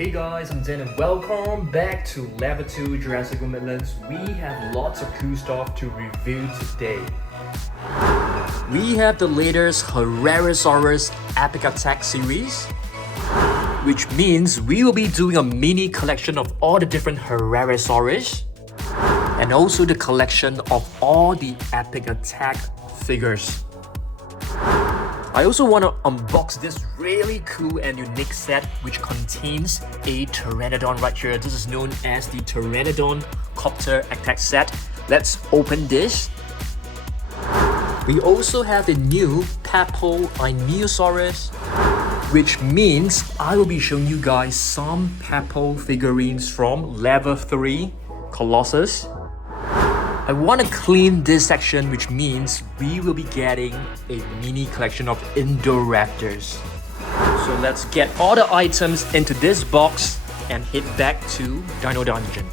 Hey guys, I'm Dan and welcome back to Level 2 Jurassic Midlands. We have lots of cool stuff to review today. We have the latest Herrerasaurus Epic Attack series, which means we will be doing a mini collection of all the different Herrerasaurus and also the collection of all the Epic Attack figures. I also want to unbox this really cool and unique set which contains a Pteranodon right here. This is known as the Pteranodon copter attack set. Let's open this. We also have the new Papo Dinosaurus, which means I will be showing you guys some Papo figurines from level 3 Colossus. I want to clean this section, which means we will be getting a mini collection of Indoraptors. So let's get all the items into this box and head back to Dino Dungeon.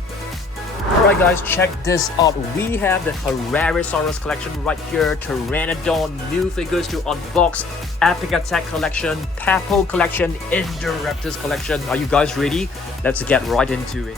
Alright guys, check this out. We have the Herrerasaurus collection right here, Pteranodon new figures to unbox, Epic Attack collection, Papo collection, Indoraptors collection. Are you guys ready? Let's get right into it.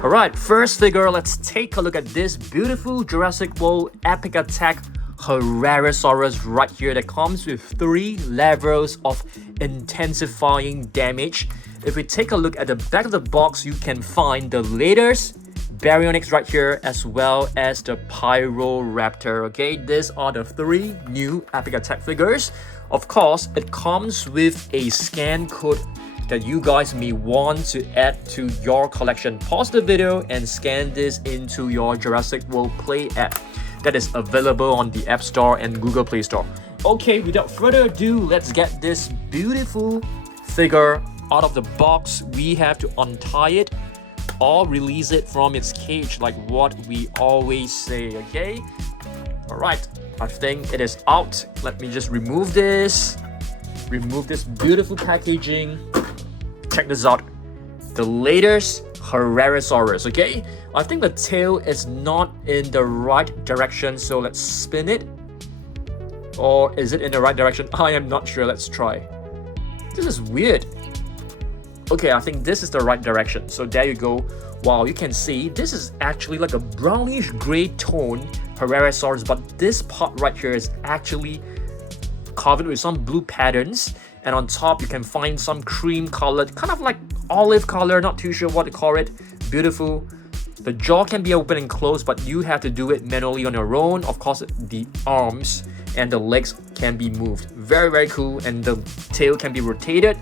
Alright, first figure, let's take a look at this beautiful Jurassic World Epic Attack Herrerasaurus right here that comes with 3 levels of intensifying damage. If we take a look at the back of the box, you can find the latest Baryonyx right here as well as the Pyroraptor. Okay, these are the 3 new Epic Attack figures. Of course, it comes with a scan code that you guys may want to add to your collection. Pause the video and scan this into your Jurassic World Play app that is available on the App Store and Google Play Store. Okay, without further ado, let's get this beautiful figure out of the box. We have to untie it or release it from its cage like what we always say, okay? Alright, I think it is out. Let me just remove this beautiful packaging. Check this out, the latest Herrerasaurus. Okay, I think the tail is not in the right direction, so let's spin it. Or is it in the right direction? I am not sure. Let's try. This is weird. Okay, I think this is the right direction, so there you go. Wow, you can see this is actually like a brownish gray tone Herrerasaurus, but this part right here is actually covered with some blue patterns, and on top you can find some cream colored, kind of like olive color, not too sure what to call it. Beautiful. The jaw can be open and closed, but you have to do it manually on your own. Of course, the arms and the legs can be moved. Very, very cool. And the tail can be rotated.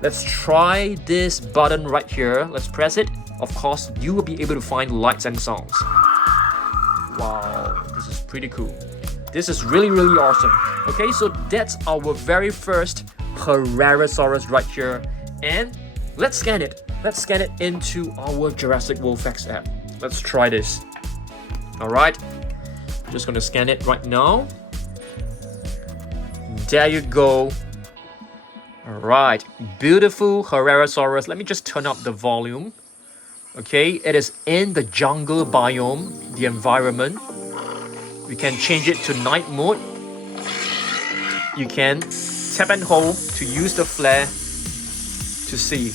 Let's try this button right here. Let's press it. Of course, you will be able to find lights and sounds. Wow, this is pretty cool. This is really, really awesome. Okay, so that's our very first Herrerasaurus right here. And let's scan it. Let's scan it into our Jurassic World Facts app. Let's try this. Alright, just gonna scan it right now. There you go. Alright, beautiful Herrerasaurus. Let me just turn up the volume. Okay, it is in the jungle biome, the environment. We can change it to night mode. You can tap and hold to use the flare to see.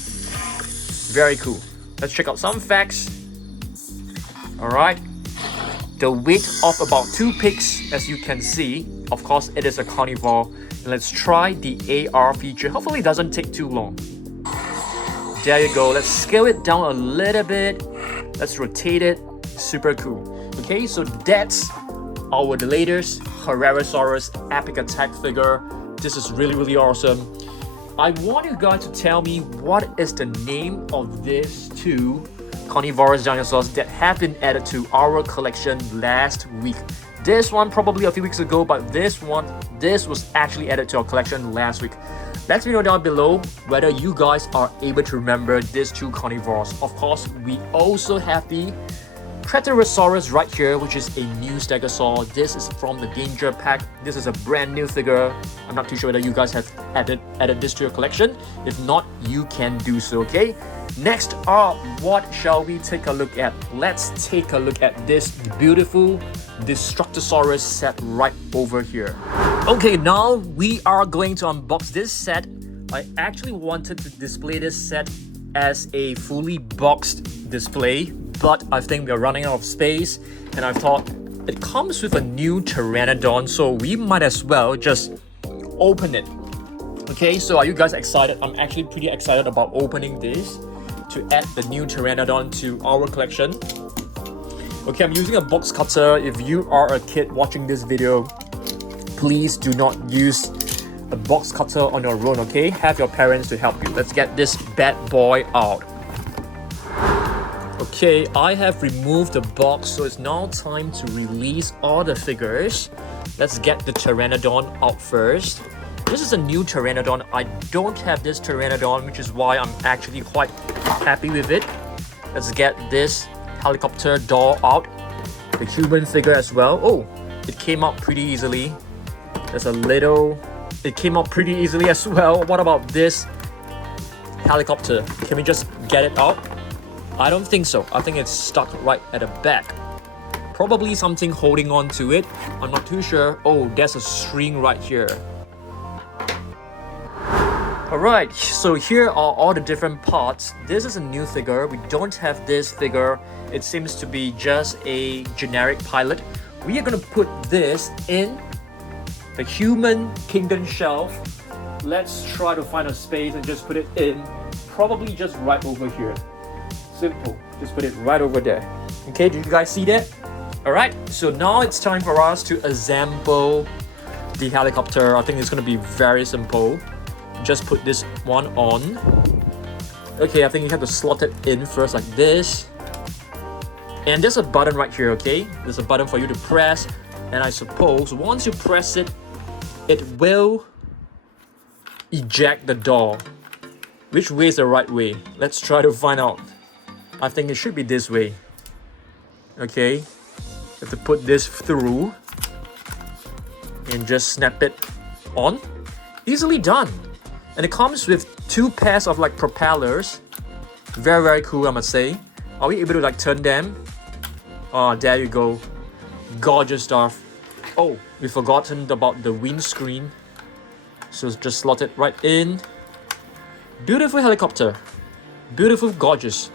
Very cool. Let's check out some facts. Alright. The weight of about 2 pigs, as you can see. Of course, it is a carnivore. And let's try the AR feature. Hopefully it doesn't take too long. There you go. Let's scale it down a little bit. Let's rotate it. Super cool. Okay, so that's our latest Herrerasaurus Epic Attack figure. This is really, really awesome. I want you guys to tell me what is the name of these 2 carnivorous dinosaurs that have been added to our collection last week. This one probably a few weeks ago, but this was actually added to our collection last week. Let me know down below whether you guys are able to remember these 2 carnivores. Of course, we also have the Craterosaurus right here, which is a new stegosaur. This is from the Danger Pack. This is a brand new figure. I'm not too sure whether you guys have added this to your collection. If not, you can do so, okay? Next up, what shall we take a look at? Let's take a look at this beautiful Dilophosaurus set right over here. Okay, now we are going to unbox this set. I actually wanted to display this set as a fully boxed display, but I think we're running out of space, and I thought it comes with a new Pteranodon, so we might as well just open it. Okay, so are you guys excited? I'm actually pretty excited about opening this to add the new Pteranodon to our collection. Okay, I'm using a box cutter. If you are a kid watching this video, please do not use a box cutter on your own, okay? Have your parents to help you. Let's get this bad boy out. Okay, I have removed the box, so it's now time to release all the figures. Let's get the Pteranodon out first. This is a new Pteranodon. I don't have this Pteranodon, which is why I'm actually quite happy with it. Let's get this helicopter doll out. The human figure as well. Oh, it came out pretty easily. There's a little... It came out pretty easily as well. What about this helicopter? Can we just get it out? I don't think so. I think it's stuck right at the back. Probably something holding on to it. I'm not too sure. Oh, there's a string right here. Alright, so here are all the different parts. This is a new figure. We don't have this figure. It seems to be just a generic pilot. We are going to put this in the human kingdom shelf. Let's try to find a space and just put it in. Probably just right over here. Simple. Just put it right over there. Okay, did you guys see that? Alright, so now it's time for us to assemble the helicopter. I think it's going to be very simple. Just put this one on. Okay, I think you have to slot it in first like this. And there's a button right here, okay? There's a button for you to press. And I suppose once you press it, it will eject the doll. Which way is the right way? Let's try to find out. I think it should be this way. Okay. You have to put this through. And just snap it on. Easily done. And it comes with 2 pairs of like propellers. Very, very cool, I must say. Are we able to like turn them? Oh, there you go. Gorgeous stuff. Oh, we've forgotten about the windscreen. So just slot it right in. Beautiful helicopter. Beautiful, gorgeous.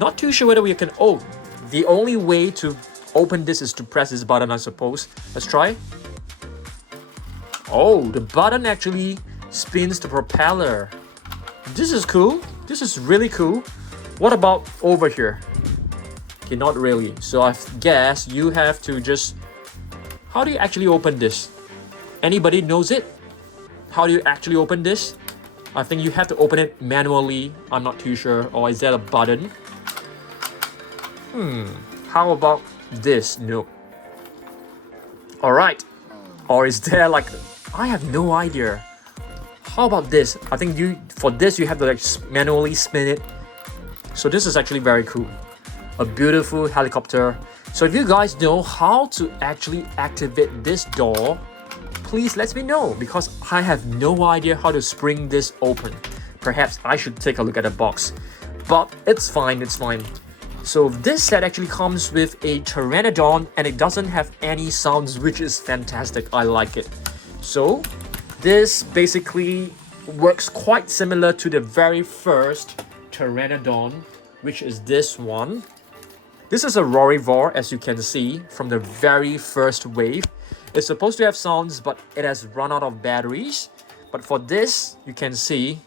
Not too sure whether we can... Oh, the only way to open this is to press this button, I suppose. Let's try. Oh, the button actually spins the propeller. This is cool. This is really cool. What about over here? Okay, not really. So I guess you have to just... How do you actually open this? Anybody knows it? How do you actually open this? I think you have to open it manually. I'm not too sure. Or is that a button? How about this? No. Alright. Or is there like... I have no idea. How about this? I think for this you have to like manually spin it. So this is actually very cool. A beautiful helicopter. So if you guys know how to actually activate this door, please let me know, because I have no idea how to spring this open. Perhaps I should take a look at the box. But it's fine, it's fine. So this set actually comes with a Pteranodon and it doesn't have any sounds, which is fantastic. I like it. So this basically works quite similar to the very first Pteranodon, which is this one. This is a herbivore, as you can see from the very first wave. It's supposed to have sounds, but it has run out of batteries. But for this, you can see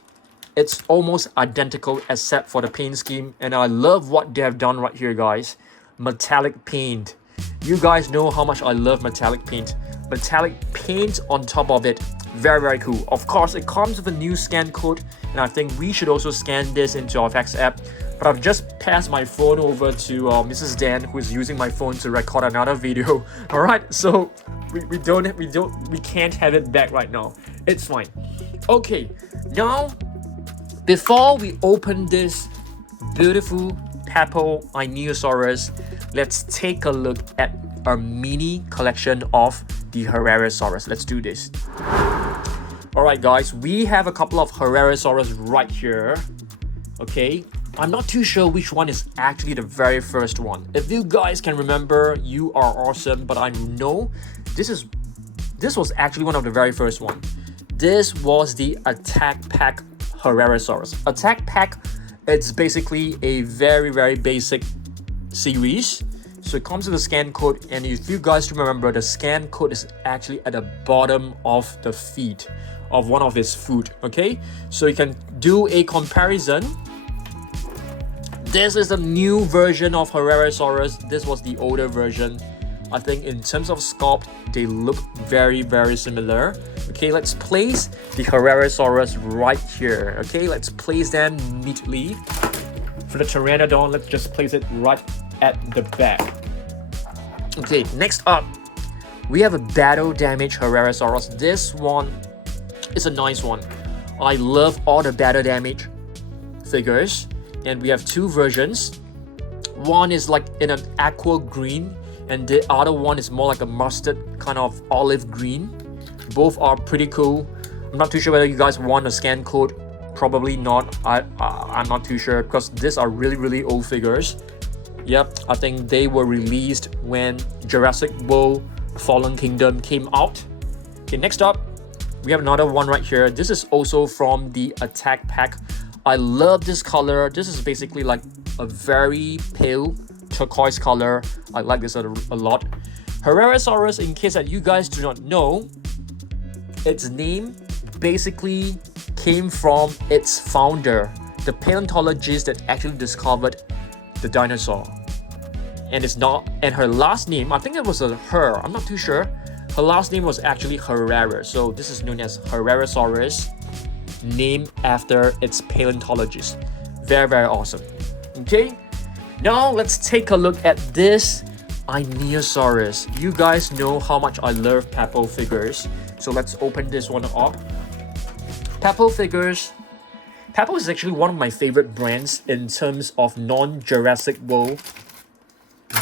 it's almost identical except for the paint scheme. And I love what they have done right here, guys. Metallic paint. You guys know how much I love metallic paint. Metallic paint on top of it. Very, very cool. Of course, it comes with a new scan code. And I think we should also scan this into our FX app. But I've just passed my phone over to Mrs. Dan, who is using my phone to record another video. Alright, so we can't have it back right now. It's fine. Okay, now before we open this beautiful Papo Dinosaurus, let's take a look at our mini collection of the Herrerasaurus. Let's do this. Alright guys, we have a couple of Herrerasaurus right here. Okay, I'm not too sure which one is actually the very first one. If you guys can remember, you are awesome, but I know this was actually one of the very first one. This was the Attack Pack Herrerasaurus. Attack Pack It's basically a very basic series. So it comes with a scan code, and if you guys remember, the scan code is actually at the bottom of the feet of one of his foot. Okay, so you can do a comparison. This is the new version of Herrerasaurus. This was the older version. I think in terms of sculpt, they look very similar. Okay, let's place the Herrerasaurus right here. Okay, let's place them neatly. For the Pteranodon, let's just place it right at the back. Okay, next up, we have a battle damage Herrerasaurus. This one is a nice one. I love all the battle damage figures, and we have two versions. One is like in an aqua green, and the other one is more like a mustard kind of olive green. Both are pretty cool. I'm not too sure whether you guys want a scan code. Probably not. I'm not too sure, because these are really old figures. Yep, I think they were released when Jurassic World Fallen Kingdom came out. Okay, next up, we have another one right here. This is also from the Attack Pack. I love this color. This is basically like a very pale turquoise color. I like this a lot. Herrerasaurus, in case that you guys do not know, its name basically came from its founder, the paleontologist that actually discovered the dinosaur. And her last name, I think it was her, I'm not too sure. Her last name was actually Herrera, so this is known as Herrerasaurus, named after its paleontologist. Very awesome. Okay, now let's take a look at this Indoraptor. You guys know how much I love Papo figures, so let's open this one up. Papo figures. Papo is actually one of my favorite brands in terms of non-Jurassic World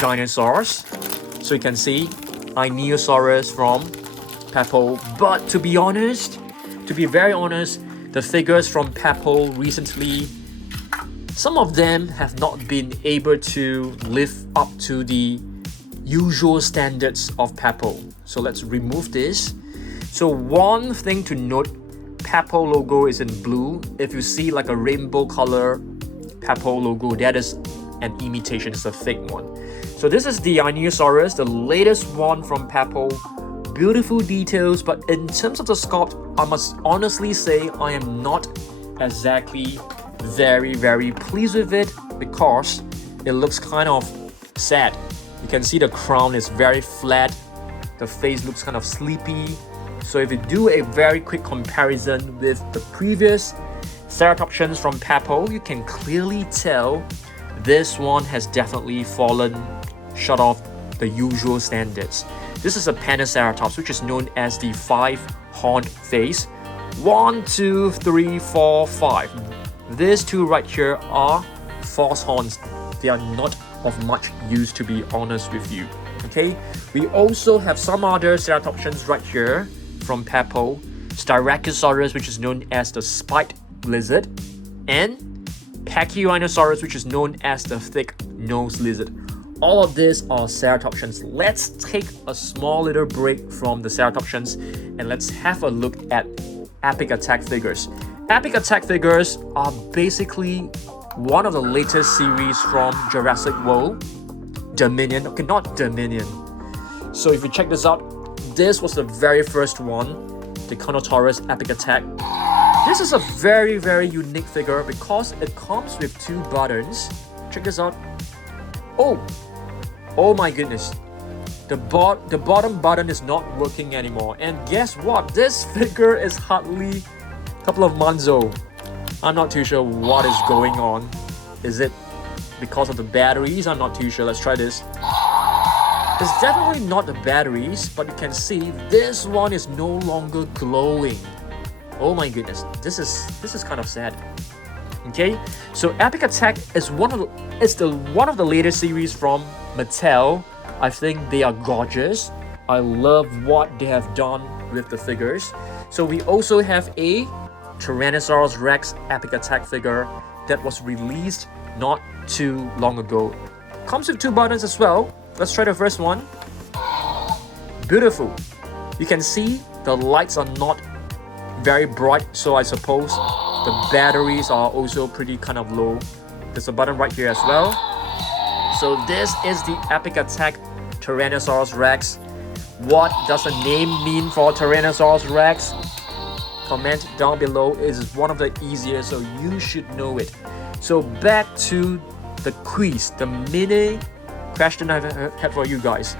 dinosaurs. So you can see Indoraptor from Papo. But to be very honest, the figures from Papo recently, some of them have not been able to live up to the usual standards of Papo. So let's remove this. So one thing to note, Papo logo is in blue. If you see like a rainbow color Papo logo, that is an imitation, it's a fake one. So this is the Indoraptor, the latest one from Papo. Beautiful details, but in terms of the sculpt, I must honestly say I am not exactly very pleased with it, because it looks kind of sad. You can see the crown is very flat, the face looks kind of sleepy. So if you do a very quick comparison with the previous Ceratopsians from Papo, you can clearly tell this one has definitely fallen short of the usual standards. This is a Panaceratops, which is known as the 5-horned face. 1, 2, 3, 4, 5. These two right here are false horns. They are not of much use, to be honest with you. Okay, we also have some other Ceratopsians right here from Papo. Styracosaurus, which is known as the spiked lizard, and Pachyrhinosaurus, which is known as the thick-nosed lizard. All of these are Ceratopsians. Let's take a small little break from the Ceratopsians and let's have a look at Epic Attack figures. Epic Attack figures are basically one of the latest series from Jurassic World Dominion. Okay, not Dominion. So if you check this out, this was the very first one, the Carnotaurus Epic Attack. This is a very unique figure because it comes with two buttons. Check this out. Oh my goodness. The bottom button is not working anymore. And guess what? This figure is hardly a couple of months old. I'm not too sure what is going on. Is it because of the batteries? I'm not too sure. Let's try this. It's definitely not the batteries, but you can see this one is no longer glowing. Oh my goodness, this is kind of sad. Okay, so Epic Attack is one of the latest series from Mattel. I think they are gorgeous. I love what they have done with the figures. So we also have a Tyrannosaurus Rex Epic Attack figure that was released not too long ago. Comes with two buttons as well. Let's try the first one. Beautiful. You can see the lights are not very bright, so I suppose The batteries are also pretty kind of low. There's a button right here as well. So this is the Epic Attack Tyrannosaurus Rex. What does the name mean for Tyrannosaurus Rex? Comment down below. It is one of the easiest, so you should know it. So back to the quiz, the mini question I had for you guys.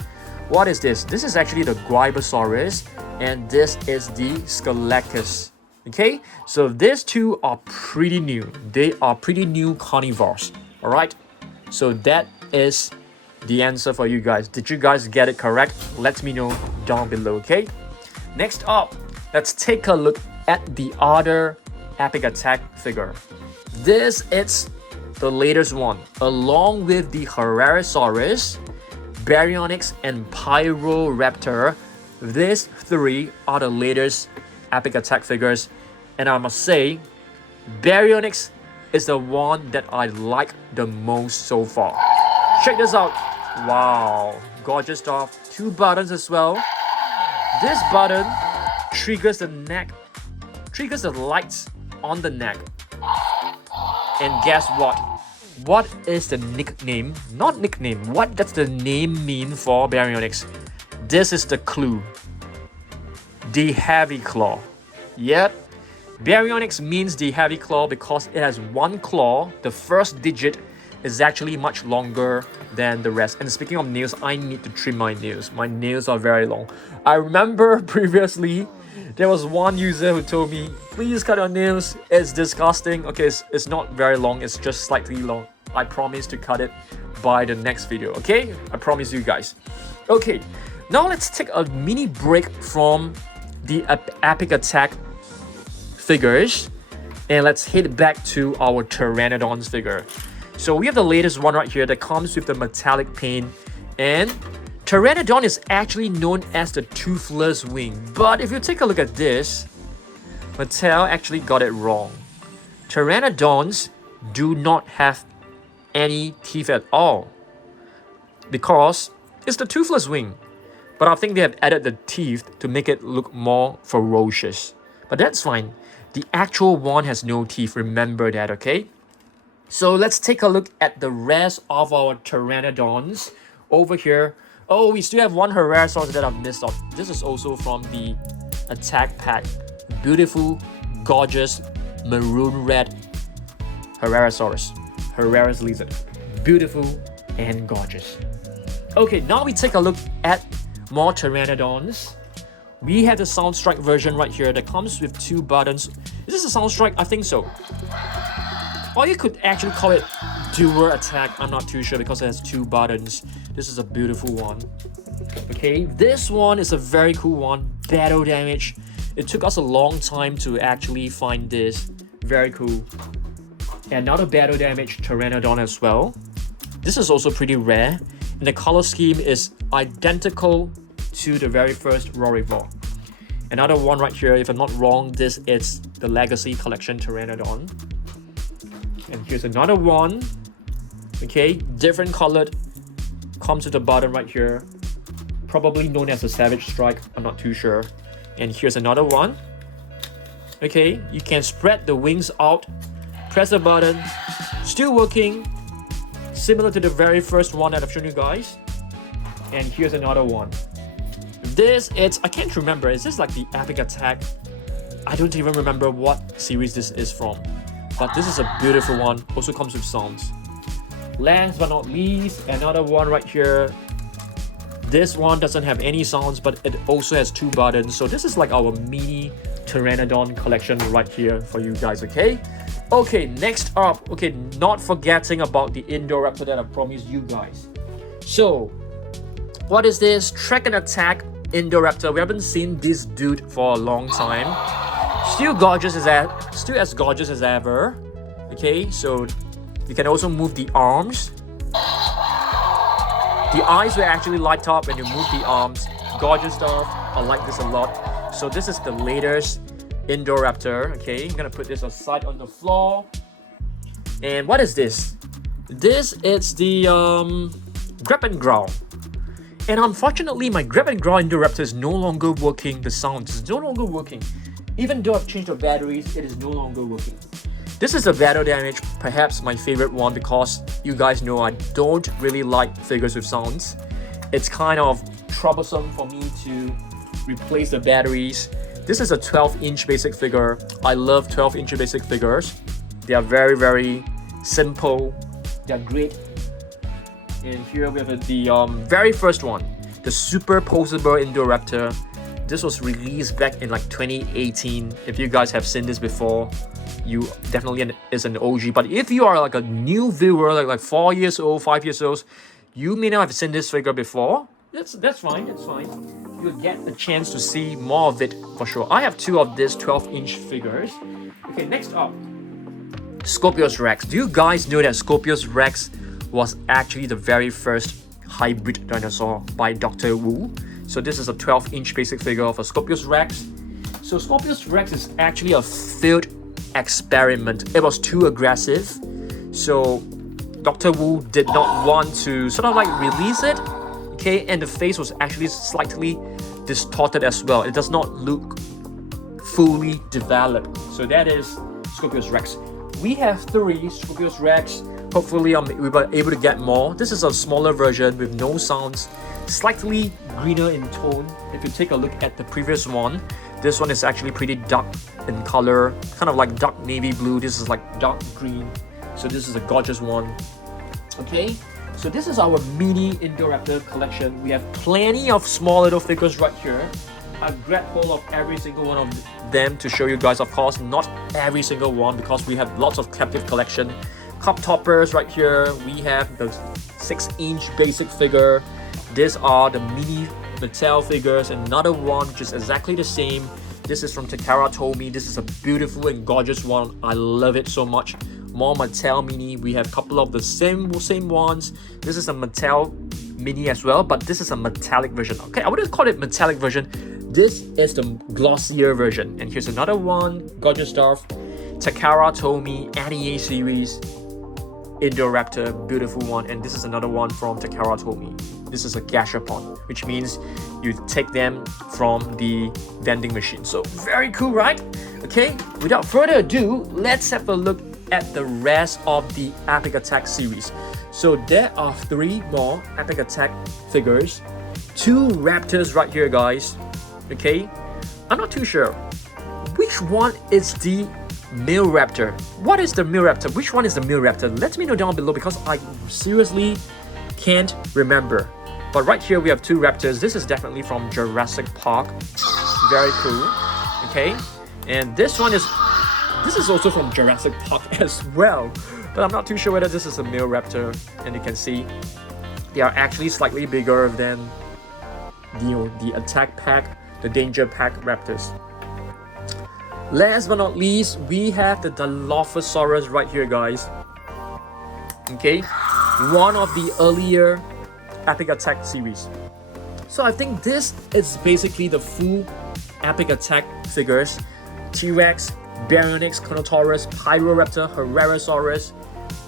What is this? This is actually the Guaibasaurus, and this is the Kileskus. Okay, so these two are pretty new. They are pretty new carnivores. All right, so that is the answer for you guys. Did you guys get it correct? Let me know down below. Okay, next up, let's take a look at the other Epic Attack figure. This is the latest one, along with the Herrerasaurus, Baryonyx, and Pyroraptor. These three are the latest Epic Attack figures, and I must say, Baryonyx is the one that I like the most so far. Check this out. Wow, gorgeous stuff. Two buttons as well. This button triggers the lights on the neck. And guess what? What is the nickname? Not nickname. What does the name mean for Baryonyx? This is the clue. The heavy claw. Yep. Baryonyx means the heavy claw because it has one claw. The first digit is actually much longer than the rest. And speaking of nails, I need to trim my nails. My nails are very long. I remember previously there was one user who told me, please cut your nails, it's disgusting. Okay, it's not very long, it's just slightly long. I promise to cut it by the next video, okay? I promise you guys. Okay, now let's take a mini break from the Epic Attack figures and let's head back to our Pteranodons figure. So we have the latest one right here that comes with the metallic paint, and Pteranodon is actually known as the toothless wing. But if you take a look at this, Mattel actually got it wrong. Pteranodons do not have any teeth at all because it's the toothless wing. But I think they have added the teeth to make it look more ferocious. But that's fine. The actual one has no teeth, remember that, okay? So let's take a look at the rest of our Pteranodons over here. Oh, we still have one Herrerasaurus that I've missed out. This is also from the attack pack. Beautiful, gorgeous, maroon red Herrerasaurus. Herrera's lizard. Beautiful and gorgeous. Okay, now we take a look at more Pteranodons. We have the Soundstrike version right here that comes with two buttons. Is this a Soundstrike? I think so. Or you could actually call it Dual Attack. I'm not too sure because it has two buttons. This is a beautiful one. Okay, this one is a very cool one. Battle damage. It took us a long time to actually find this. Very cool. Another battle damage Pteranodon as well. This is also pretty rare. And the color scheme is identical to the very first Rorivore. Another one right here, if I'm not wrong, this is the Legacy Collection Pteranodon. And here's another one. Okay, different colored. Comes with the button right here. Probably known as a Savage Strike, I'm not too sure. And here's another one. Okay, you can spread the wings out. Press the button. Still working. Similar to the very first one that I've shown you guys. And here's another one. I can't remember. Is this like the Epic Attack? I don't even remember what series this is from. But this is a beautiful one. Also comes with sounds. Last but not least, another one right here. This one doesn't have any sounds, but it also has two buttons. So this is like our mini Pteranodon collection right here for you guys, okay? Okay, next up. Okay, not forgetting about the Indoraptor that I promised you guys. So, what is this? Track and Attack Indoraptor. We haven't seen this dude for a long time. Still as gorgeous as ever. Okay, so you can also move the arms. The eyes will actually light up when you move the arms. Gorgeous stuff. I like this a lot. So this is the latest Indoraptor. Okay, I'm gonna put this aside on the floor. And what is this? This is the grab and growl. And unfortunately, my grab and growl Indoraptor is no longer working. The sound is no longer working. Even though I've changed the batteries, it is no longer working. This is a battle damage, perhaps my favorite one, because you guys know I don't really like figures with sounds. It's kind of troublesome for me to replace the batteries. This is a 12-inch basic figure. I love 12-inch basic figures. They are very, very simple. They're great. And here we have the very first one, the super posable Indoraptor. This was released back in like 2018. If you guys have seen this before, you definitely is an OG. But if you are like a new viewer, like 4 years old, 5 years old, you may not have seen this figure before. That's fine, it's fine. You'll get a chance to see more of it for sure. I have 2 of these 12-inch figures. Okay, next up, Scorpius Rex. Do you guys know that Scorpius Rex was actually the very first hybrid dinosaur by Dr. Wu? So this is a 12-inch basic figure of a Scorpius Rex. So Scorpius Rex is actually a field experiment. It was too aggressive. So Dr. Wu did not want to sort of like release it. Okay, and the face was actually slightly distorted as well. It does not look fully developed. So that is Scorpius Rex. We have 3 Scorpius Rex. Hopefully we were able to get more. This is a smaller version with no sounds, slightly greener in tone. If you take a look at the previous one, this one is actually pretty dark in color, kind of like dark navy blue. This is like dark green. So this is a gorgeous one. Okay, so this is our mini Indoraptor collection. We have plenty of small little figures right here. I've grabbed hold of every single one of them to show you guys. Of course, not every single one, because we have lots of captive collection. Cup toppers right here. We have the 6-inch basic figure. These are the mini Mattel figures. Another one which is exactly the same. This is from Takara Tomy. This is a beautiful and gorgeous one. I love it so much. More Mattel mini. We have a couple of the same ones. This is a Mattel mini as well, but this is a metallic version. Okay, I wouldn't call it metallic version. This is the glossier version. And here's another one. Gorgeous stuff. Takara Tomy NEA series Indoraptor, beautiful one. And this is another one from Takara Tomy. This is a gashapon, which means you take them from the vending machine. So very cool, right? Okay, without further ado, let's have a look at the rest of the Epic Attack series. So there are 3 more Epic Attack figures, 2 raptors right here, guys. Okay, I'm not too sure which one is the male raptor. What is the male raptor? Which one is the male raptor? Let me know down below, because I seriously can't remember. But right here we have 2 raptors. This is definitely from Jurassic Park. Very cool. Okay, and this is also from Jurassic Park as well, but I'm not too sure whether this is a male raptor. And you can see they are actually slightly bigger than the attack pack, the danger pack raptors. Last but not least, we have the Dilophosaurus right here, guys. Okay, one of the earlier Epic Attack series. So I think this is basically the full Epic Attack figures. T-Rex, Baryonyx, Carnotaurus, Pyroraptor, Herrerasaurus,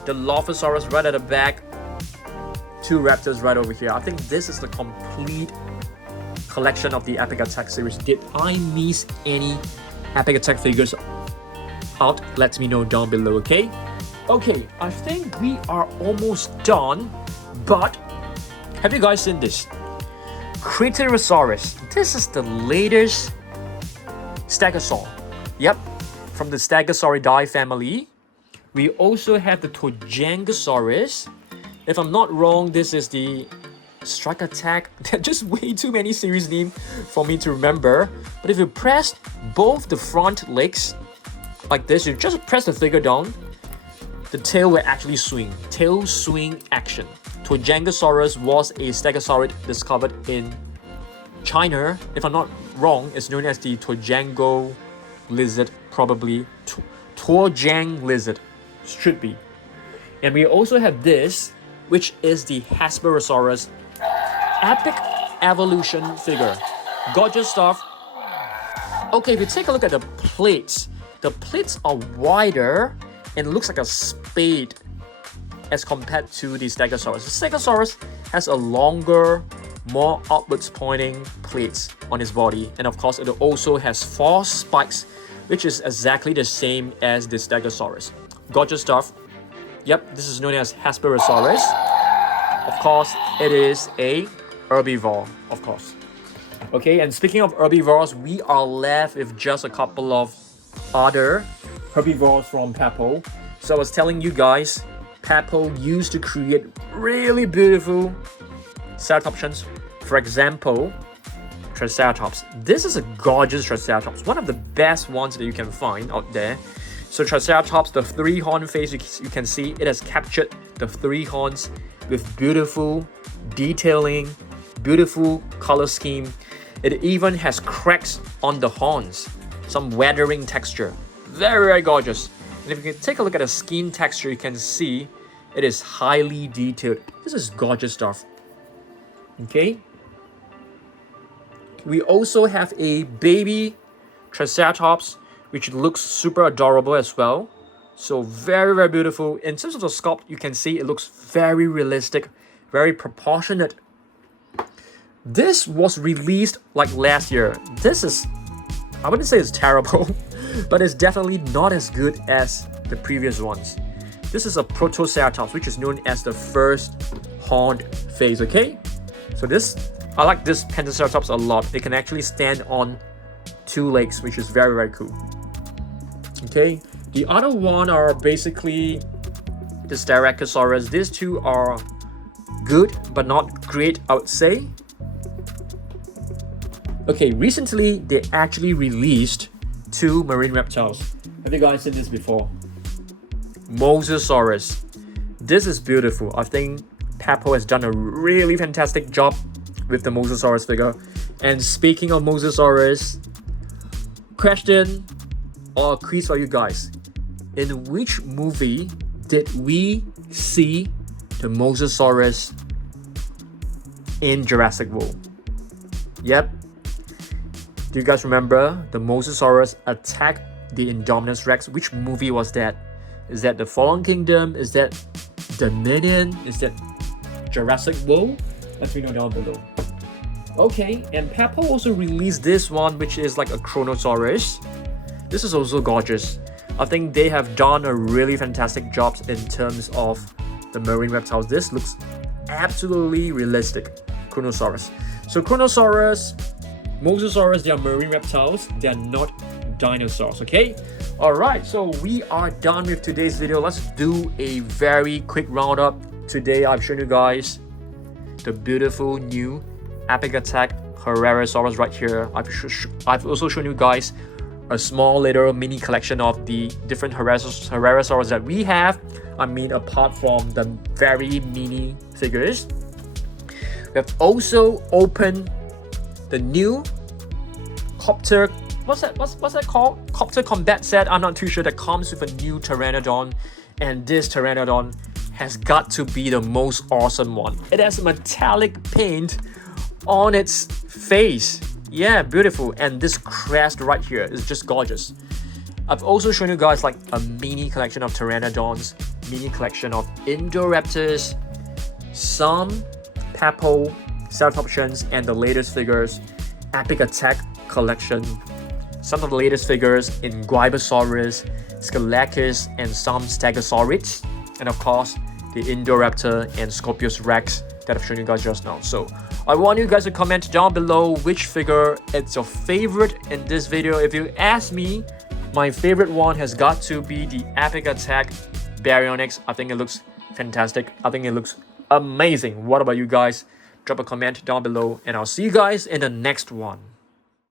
Dilophosaurus right at the back, 2 raptors right over here. I think this is the complete collection of the Epic Attack series. Did I miss any Epic Attack figures out? Let me know down below, okay? Okay, I think we are almost done, but have you guys seen this? Craterosaurus. This is the latest Stegosaur. Yep, from the Stegosauridae family. We also have the Tuojiangosaurus. If I'm not wrong, this is the Strike Attack. There are just way too many series names for me to remember. But if you press both the front legs like this, you just press the figure down, the tail will actually swing. Tail swing action. Tuojiangosaurus was a stegosaurid discovered in China. If I'm not wrong, it's known as the Tuojiango lizard, probably. Tuojiang lizard. Should be. And we also have this, which is the Herrerasaurus Epic Evolution figure. Gorgeous stuff. Okay, if you take a look at the plates are wider and looks like a spade as compared to the Stegosaurus. The Stegosaurus has a longer, more upwards pointing plates on its body, and of course it also has 4 spikes which is exactly the same as the Stegosaurus. Gorgeous stuff. Yep, this is known as Herrerasaurus. Of course, it is a herbivore, of course. Okay, and speaking of herbivores, we are left with just a couple of other herbivores from Papo. So I was telling you guys, Papo used to create really beautiful ceratopsians. For example, Triceratops. This is a gorgeous Triceratops, one of the best ones that you can find out there. So Triceratops, the three horn face, you can see it has captured the three horns with beautiful detailing, beautiful color scheme. It even has cracks on the horns, some weathering texture. Very, very gorgeous. And if you can take a look at the skin texture, you can see it is highly detailed. This is gorgeous stuff. Okay. We also have a baby Triceratops, which looks super adorable as well. So very, very beautiful. In terms of the sculpt, you can see it looks very realistic, very proportionate. This was released like last year. This is, I wouldn't say it's terrible, but it's definitely not as good as the previous ones. This is a Protoceratops, which is known as the first horned face, okay? So this, I like this Pentaceratops a lot. It can actually stand on two legs, which is very, very cool. Okay, the other one are basically the Styracosaurus. These two are good, but not great, I would say. Okay, recently they actually released two marine reptiles. Have you guys seen this before? Mosasaurus. This is beautiful. I think Papo has done a really fantastic job with the Mosasaurus figure. And speaking of Mosasaurus, question or quiz for you guys. In which movie did we see the Mosasaurus in Jurassic World? Yep. Do you guys remember the Mosasaurus attacked the Indominus Rex? Which movie was that? Is that The Fallen Kingdom? Is that Dominion? Is that Jurassic World? Let me know down below. Okay, and Papo also released this one, which is like a Carnotaurus. This is also gorgeous. I think they have done a really fantastic job in terms of the marine reptiles. This looks absolutely realistic. Carnotaurus. So Carnotaurus, Mosasaurus, they are marine reptiles. They are not dinosaurs, okay? Alright, so we are done with today's video. Let's do a very quick roundup. Today I've shown you guys the beautiful new Epic Attack Herrerasaurus right here. I've also shown you guys a small little mini collection of the different Herrerasaurus that we have. I mean, apart from the very mini figures. We have also opened the new copter, what's that called? Copter combat set. I'm not too sure. That comes with a new Pteranodon, and this Pteranodon has got to be the most awesome one. It has metallic paint on its face. Yeah, beautiful. And this crest right here is just gorgeous. I've also shown you guys like a mini collection of Pteranodons, mini collection of Indoraptors, some Papo ceratopsians, and the latest figures, Epic Attack collection, some of the latest figures in Guaibasaurus, Kileskus, and some Stegosaurus, and of course the Indoraptor and Scorpius Rex that I've shown you guys just now. So I want you guys to comment down below which figure is your favorite in this video. If you ask me, my favorite one has got to be the Epic Attack Baryonyx. I think it looks fantastic. I think it looks amazing. What about you guys? Drop a comment down below, and I'll see you guys in the next one.